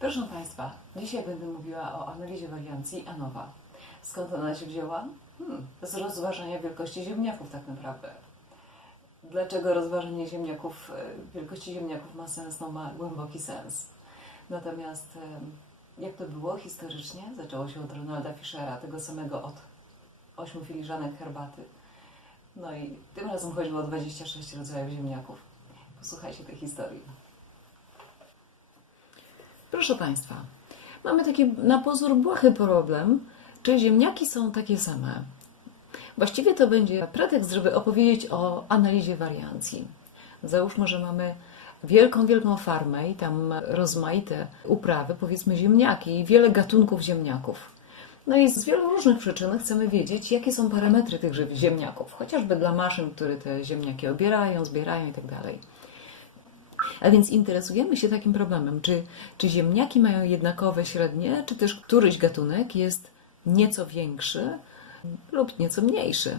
Proszę Państwa, dzisiaj będę mówiła o analizie wariancji ANOWA. Skąd ona się wzięła? Hmm, z rozważania wielkości ziemniaków tak naprawdę. Dlaczego rozważanie ziemniaków, e, wielkości ziemniaków ma sens? No ma głęboki sens. Natomiast e, jak to było historycznie? Zaczęło się od Ronalda Fischera, tego samego od ośmiu filiżanek herbaty. No i tym razem chodziło o 26 rodzajów ziemniaków. Posłuchajcie tej historii. Proszę Państwa, mamy taki na pozór błahy problem, czy ziemniaki są takie same. Właściwie to będzie pretekst, żeby opowiedzieć o analizie wariancji. Załóżmy, że mamy wielką, wielką farmę i tam rozmaite uprawy, powiedzmy ziemniaki i wiele gatunków ziemniaków. No i z wielu różnych przyczyn chcemy wiedzieć, jakie są parametry tych ziemniaków, chociażby dla maszyn, które te ziemniaki obierają, zbierają itd. A więc interesujemy się takim problemem, czy, czy ziemniaki mają jednakowe średnie, czy też któryś gatunek jest nieco większy lub nieco mniejszy.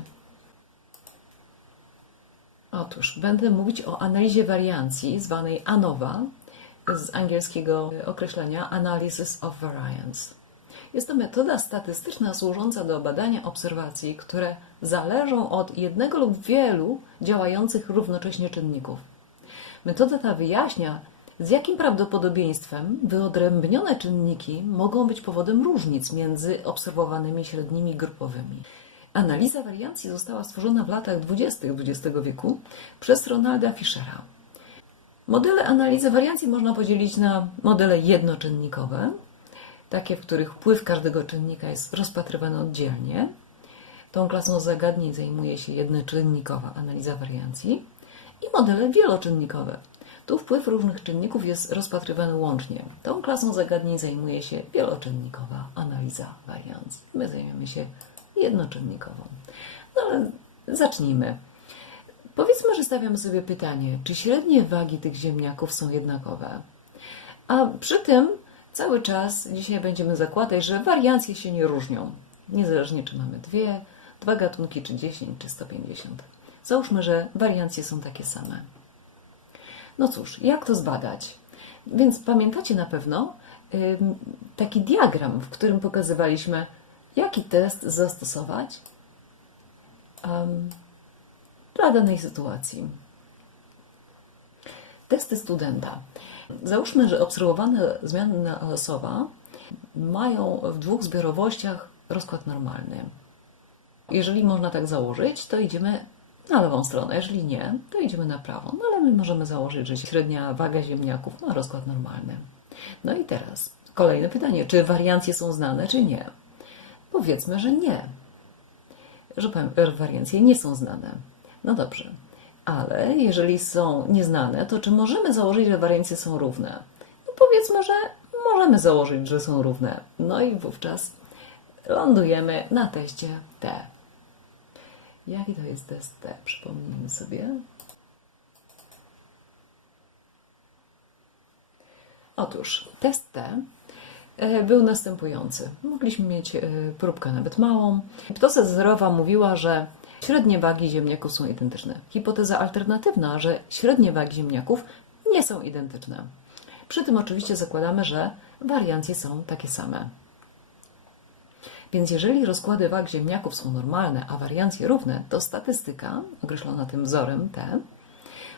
Otóż będę mówić o analizie wariancji, zwanej ANOVA, z angielskiego określenia Analysis of Variance. Jest to metoda statystyczna służąca do badania obserwacji, które zależą od jednego lub wielu działających równocześnie czynników. Metoda ta wyjaśnia, z jakim prawdopodobieństwem wyodrębnione czynniki mogą być powodem różnic między obserwowanymi średnimi grupowymi. Analiza wariancji została stworzona w latach 20. XX wieku przez Ronalda Fischera. Modele analizy wariancji można podzielić na modele jednoczynnikowe, takie, w których wpływ każdego czynnika jest rozpatrywany oddzielnie. Tą klasą zagadnień zajmuje się jednoczynnikowa analiza wariancji i modele wieloczynnikowe. Tu wpływ różnych czynników jest rozpatrywany łącznie. Tą klasą zagadnień zajmuje się wieloczynnikowa analiza wariancji. My zajmiemy się jednoczynnikową. No ale zacznijmy. Powiedzmy, że stawiamy sobie pytanie, czy średnie wagi tych ziemniaków są jednakowe. A przy tym cały czas dzisiaj będziemy zakładać, że wariancje się nie różnią. Niezależnie czy mamy dwie, dwa gatunki, czy 10, czy 150. Załóżmy, że wariancje są takie same. No cóż, jak to zbadać? Więc pamiętacie na pewno taki diagram, w którym pokazywaliśmy, jaki test zastosować ym, dla danej sytuacji. Testy studenta. Załóżmy, że obserwowane zmiany losowa mają w dwóch zbiorowościach rozkład normalny. Jeżeli można tak założyć, to idziemy na lewą stronę. Jeżeli nie, to idziemy na prawą. No ale my możemy założyć, że średnia waga ziemniaków ma rozkład normalny. No i teraz kolejne pytanie, czy wariancje są znane, czy nie? Powiedzmy, że nie. Że wariancje nie są znane. No dobrze. Ale jeżeli są nieznane, to czy możemy założyć, że wariancje są równe? No powiedzmy, że możemy założyć, że są równe. No i wówczas lądujemy na teście T. Jaki to jest test T? Przypomnijmy sobie. Otóż test T e, był następujący. Mogliśmy mieć e, próbkę nawet małą. Hipoteza zerowa mówiła, że średnie wagi ziemniaków są identyczne. Hipoteza alternatywna, że średnie wagi ziemniaków nie są identyczne. Przy tym oczywiście zakładamy, że wariancje są takie same. Więc jeżeli rozkłady wag ziemniaków są normalne, a wariancje równe, to statystyka, określona tym wzorem T,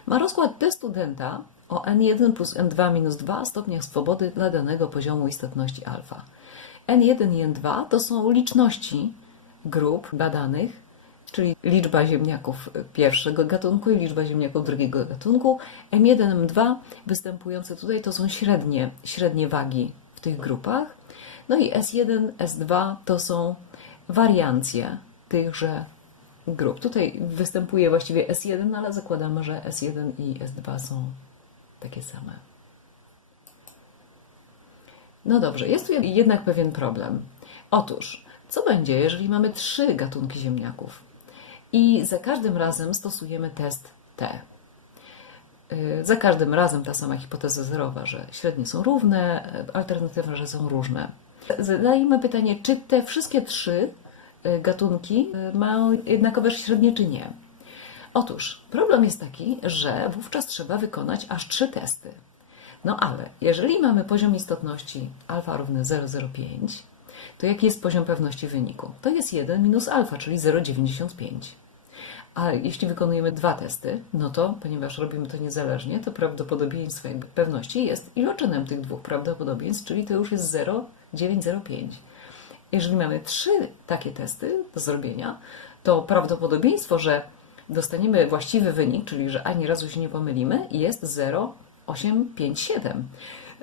ma rozkład T studenta o n1 plus n2 minus 2 stopniach swobody dla danego poziomu istotności alfa. n1 i n2 to są liczności grup badanych, czyli liczba ziemniaków pierwszego gatunku i liczba ziemniaków drugiego gatunku. M1, M2 występujące tutaj to są średnie, średnie wagi w tych grupach. No i S1, S2 to są wariancje tychże grup. Tutaj występuje właściwie S1, ale zakładamy, że S1 i S2 są takie same. No dobrze, jest tu jednak pewien problem. Otóż, co będzie, jeżeli mamy trzy gatunki ziemniaków i za każdym razem stosujemy test T? Yy, Za każdym razem ta sama hipoteza zerowa, że średnie są równe, alternatywa, że są różne. Zadajmy pytanie, czy te wszystkie trzy y, gatunki y, mają jednakowe średnie, czy nie. Otóż problem jest taki, że wówczas trzeba wykonać aż trzy testy. No ale jeżeli mamy poziom istotności alfa równy 0,05, to jaki jest poziom pewności wyniku? To jest 1 minus alfa, czyli 0,95. A jeśli wykonujemy dwa testy, no to ponieważ robimy to niezależnie, to prawdopodobieństwo pewności jest iloczynem tych dwóch prawdopodobieństw, czyli to już jest 0,905. Jeżeli mamy trzy takie testy do zrobienia, to prawdopodobieństwo, że dostaniemy właściwy wynik, czyli że ani razu się nie pomylimy, jest 0,857.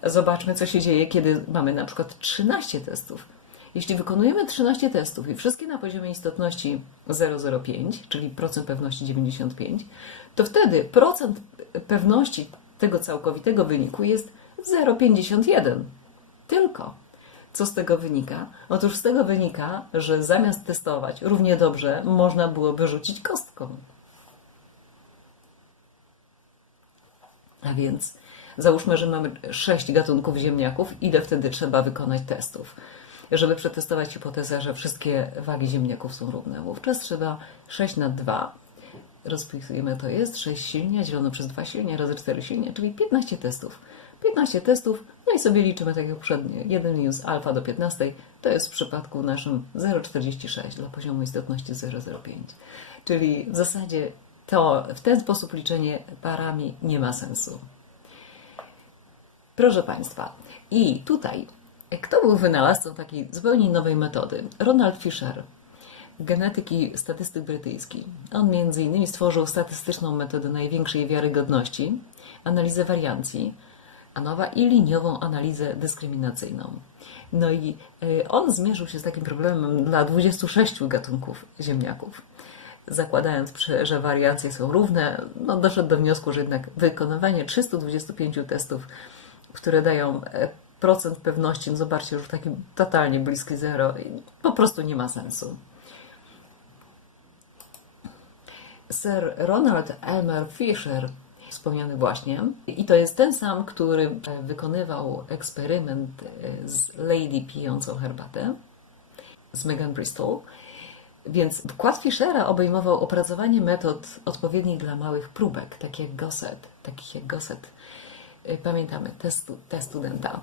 Zobaczmy, co się dzieje, kiedy mamy na przykład 13 testów. Jeśli wykonujemy 13 testów i wszystkie na poziomie istotności 0,05, czyli procent pewności 95, to wtedy procent pewności tego całkowitego wyniku jest 0,51. Tylko. Co z tego wynika? Otóż z tego wynika, że zamiast testować równie dobrze można byłoby rzucić kostką. A więc załóżmy, że mamy sześć gatunków ziemniaków, ile wtedy trzeba wykonać testów? Żeby przetestować hipotezę, że wszystkie wagi ziemniaków są równe. Wówczas trzeba 6 na 2, rozpisujemy to jest 6 silnia, dzielono przez 2 silnia razy 4 silnia, czyli 15 testów. 15 testów, no i sobie liczymy tak jak poprzednio. 1 minus alfa do 15 to jest w przypadku naszym 0,46 dla poziomu istotności 0,05. Czyli w zasadzie to w ten sposób liczenie parami nie ma sensu. Proszę Państwa, i tutaj kto był wynalazcą takiej zupełnie nowej metody? Ronald Fisher, genetyki statystyk brytyjski. On między innymi stworzył statystyczną metodę największej wiarygodności, analizę wariancji, I liniową analizę dyskryminacyjną. No i y, on zmierzył się z takim problemem dla 26 gatunków ziemniaków. Zakładając, że wariacje są równe, no doszedł do wniosku, że jednak wykonywanie 325 testów, które dają e, procent pewności, no zobaczcie, już taki totalnie bliski zero, po prostu nie ma sensu. Sir Ronald Elmer Fisher, wspomniany właśnie, i to jest ten sam, który e, wykonywał eksperyment e, z Lady pijącą herbatę, z Megan Bristol. Więc wkład Fischera obejmował opracowanie metod odpowiednich dla małych próbek, takich jak Gosset, takich jak Gosset, y, pamiętamy, test studenta,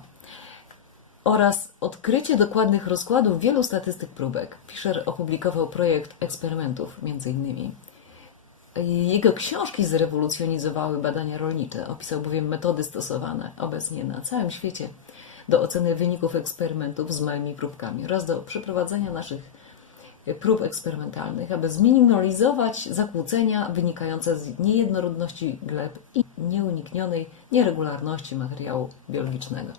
oraz odkrycie dokładnych rozkładów wielu statystyk próbek. Fischer opublikował projekt eksperymentów, między innymi. Jego książki zrewolucjonizowały badania rolnicze, opisał bowiem metody stosowane obecnie na całym świecie do oceny wyników eksperymentów z małymi próbkami oraz do przeprowadzania naszych prób eksperymentalnych, aby zminimalizować zakłócenia wynikające z niejednorodności gleb i nieuniknionej nieregularności materiału biologicznego.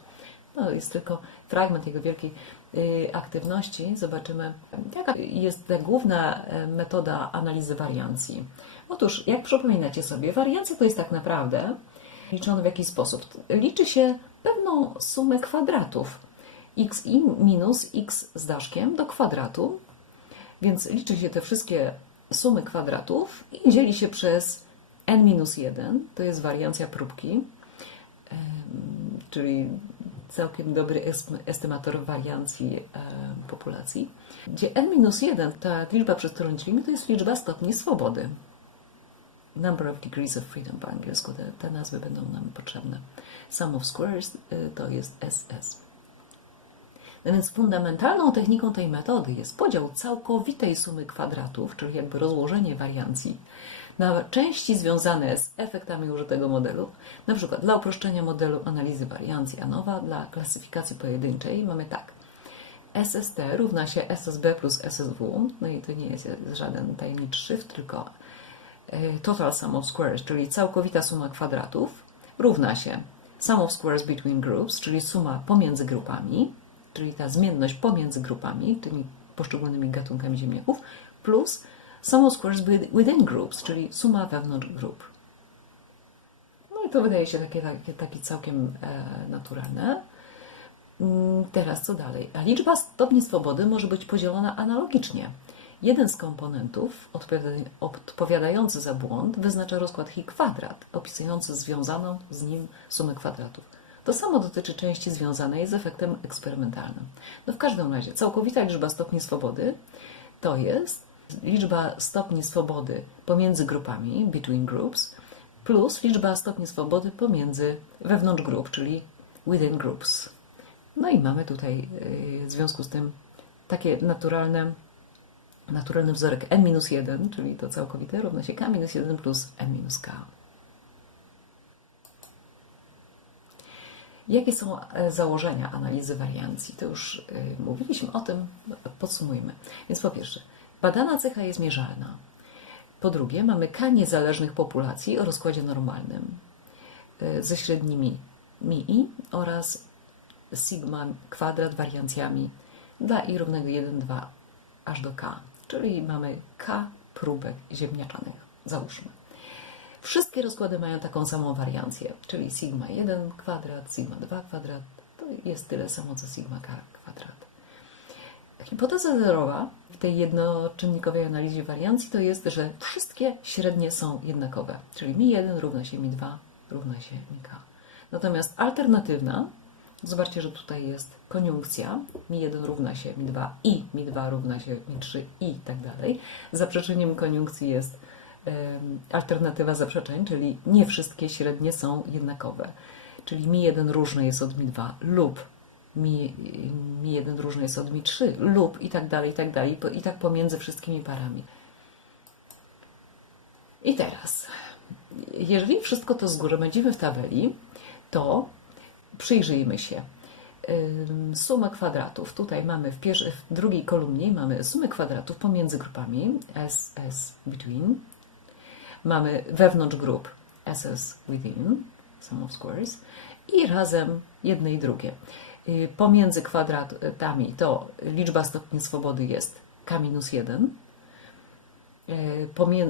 No, jest tylko fragment jego wielkiej y, aktywności. Zobaczymy, jaka jest ta główna e, metoda analizy wariancji. Otóż, jak przypominacie sobie, wariancja to jest tak naprawdę liczona w jaki sposób? Liczy się pewną sumę kwadratów. X i minus x z daszkiem do kwadratu, więc liczy się te wszystkie sumy kwadratów i dzieli się przez n-1, to jest wariancja próbki, czyli całkiem dobry est- estymator wariancji populacji, gdzie n-1, ta liczba, przez którą dzielimy, to jest liczba stopni swobody. Number of degrees of freedom po angielsku, te, te nazwy będą nam potrzebne. Sum of squares y, to jest SS. No więc fundamentalną techniką tej metody jest podział całkowitej sumy kwadratów, czyli jakby rozłożenie wariancji, na części związane z efektami użytego modelu. Na przykład dla uproszczenia modelu analizy wariancji ANOWA, dla klasyfikacji pojedynczej mamy tak. SST równa się SSB plus SSW, no i to nie jest żaden tajemniczy szyfr, tylko total sum of squares, czyli całkowita suma kwadratów, równa się sum of squares between groups, czyli suma pomiędzy grupami, czyli ta zmienność pomiędzy grupami, tymi poszczególnymi gatunkami ziemniaków, plus sum of squares with- within groups, czyli suma wewnątrz grup. No i to wydaje się takie, takie, takie całkiem e, naturalne. Mm, Teraz co dalej? A liczba stopni swobody może być podzielona analogicznie. Jeden z komponentów odpowiada- odpowiadający za błąd wyznacza rozkład chi kwadrat, opisujący związaną z nim sumę kwadratów. To samo dotyczy części związanej z efektem eksperymentalnym. No w każdym razie, całkowita liczba stopni swobody to jest liczba stopni swobody pomiędzy grupami, between groups, plus liczba stopni swobody pomiędzy wewnątrz grup, czyli within groups. No i mamy tutaj yy, w związku z tym takie naturalne, naturalny wzorek n-1, czyli to całkowite równa się k-1 plus n-k. Jakie są e, założenia analizy wariancji? To już y, mówiliśmy o tym, podsumujmy. Więc po pierwsze, badana cecha jest mierzalna. Po drugie, mamy K niezależnych populacji o rozkładzie normalnym y, ze średnimi mi oraz sigma kwadrat wariancjami dla i równego 1, 2 aż do K. Czyli mamy K próbek ziemniaczanych, załóżmy. Wszystkie rozkłady mają taką samą wariancję, czyli sigma 1 kwadrat, sigma 2 kwadrat, to jest tyle samo co sigma k kwadrat. Hipoteza zerowa w tej jednoczynnikowej analizie wariancji to jest, że wszystkie średnie są jednakowe, czyli mi1 równa się mi2 równa się mk. Natomiast alternatywna, zobaczcie, że tutaj jest koniunkcja, mi1 równa się mi2 i mi2 równa się mi3 i tak dalej. Zaprzeczeniem koniunkcji jest alternatywa zaprzeczeń, czyli nie wszystkie średnie są jednakowe. Czyli mi1 różny jest od mi2 lub mi, mi1 różny jest od mi3 lub i tak dalej, i tak dalej, i tak pomiędzy wszystkimi parami. I teraz, jeżeli wszystko to z góry będziemy w tabeli, to przyjrzyjmy się. Sumę kwadratów. Tutaj mamy w, w drugiej kolumnie mamy sumę kwadratów pomiędzy grupami S, S, between. Mamy wewnątrz grup SS within, sum of squares i razem jedne i drugie. Y, Pomiędzy kwadratami to liczba stopni swobody jest k minus 1. Y,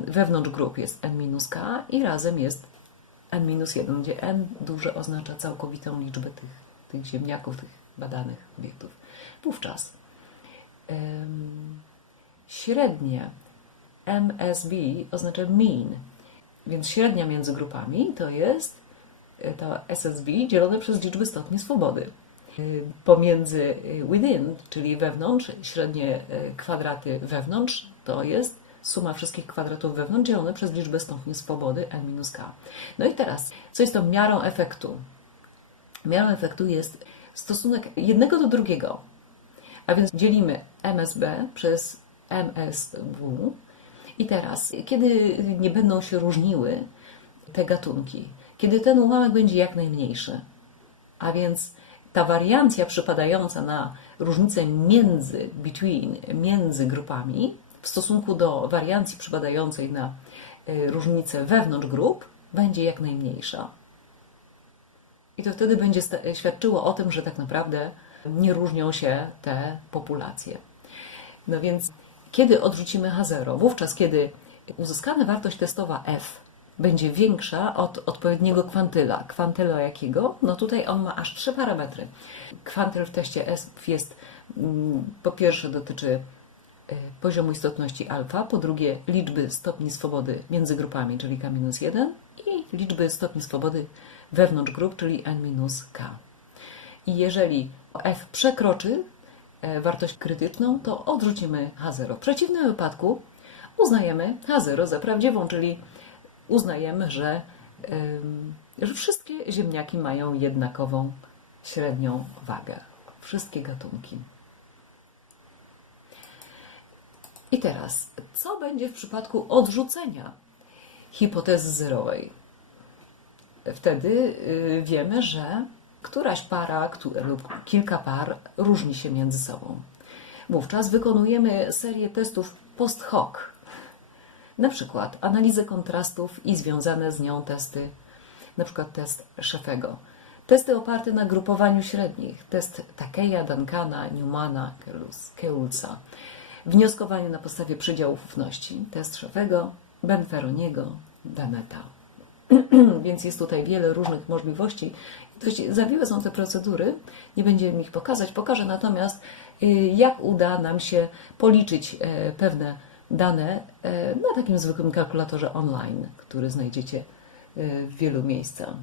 Wewnątrz grup jest n minus k i razem jest n minus 1, gdzie n duże oznacza całkowitą liczbę tych, tych ziemniaków, tych badanych obiektów. Wówczas em, średnie MSB oznacza mean, więc średnia między grupami to jest e, to SSB dzielone przez liczby stopni swobody. Y, Pomiędzy y, within, czyli wewnątrz, średnie kwadraty wewnątrz to jest suma wszystkich kwadratów wewnątrz dzielone przez liczbę stopni swobody n minus k. No i teraz, co jest tą miarą efektu? Miarą efektu jest stosunek jednego do drugiego. A więc dzielimy MSB przez MSW. I teraz, kiedy nie będą się różniły te gatunki, kiedy ten ułamek będzie jak najmniejszy, a więc ta wariancja przypadająca na różnicę między, between, między grupami w stosunku do wariancji przypadającej na y, różnicę wewnątrz grup będzie jak najmniejsza. I to wtedy będzie sta- świadczyło o tym, że tak naprawdę nie różnią się te populacje. No więc kiedy odrzucimy H0? Wówczas, kiedy uzyskana wartość testowa f będzie większa od odpowiedniego kwantyla. Kwantyla jakiego? No tutaj on ma aż trzy parametry. Kwantyl w teście F jest mm, po pierwsze dotyczy poziomu istotności alfa, po drugie liczby stopni swobody między grupami, czyli k-1 i liczby stopni swobody wewnątrz grup, czyli n-k. I jeżeli f przekroczy e, wartość krytyczną, to odrzucimy H0. W przeciwnym wypadku uznajemy H0 za prawdziwą, czyli uznajemy, że, em, że wszystkie ziemniaki mają jednakową średnią wagę. Wszystkie gatunki. I teraz, co będzie w przypadku odrzucenia hipotezy zerowej? Wtedy y, wiemy, że któraś para lub kilka par różni się między sobą. Wówczas wykonujemy serię testów post hoc, na przykład analizę kontrastów i związane z nią testy, na przykład test Szefego. Testy oparte na grupowaniu średnich, test Takeya, Duncana, Newmana, Keulsa. Wnioskowanie na podstawie przydziałów ufności, test Szefego, Benferoniego, Daneta. Więc jest tutaj wiele różnych możliwości. Dość zawiłe są te procedury, nie będziemy ich pokazać. Pokażę natomiast, y, jak uda nam się policzyć e, pewne dane e, na takim zwykłym kalkulatorze online, który znajdziecie w wielu miejscach.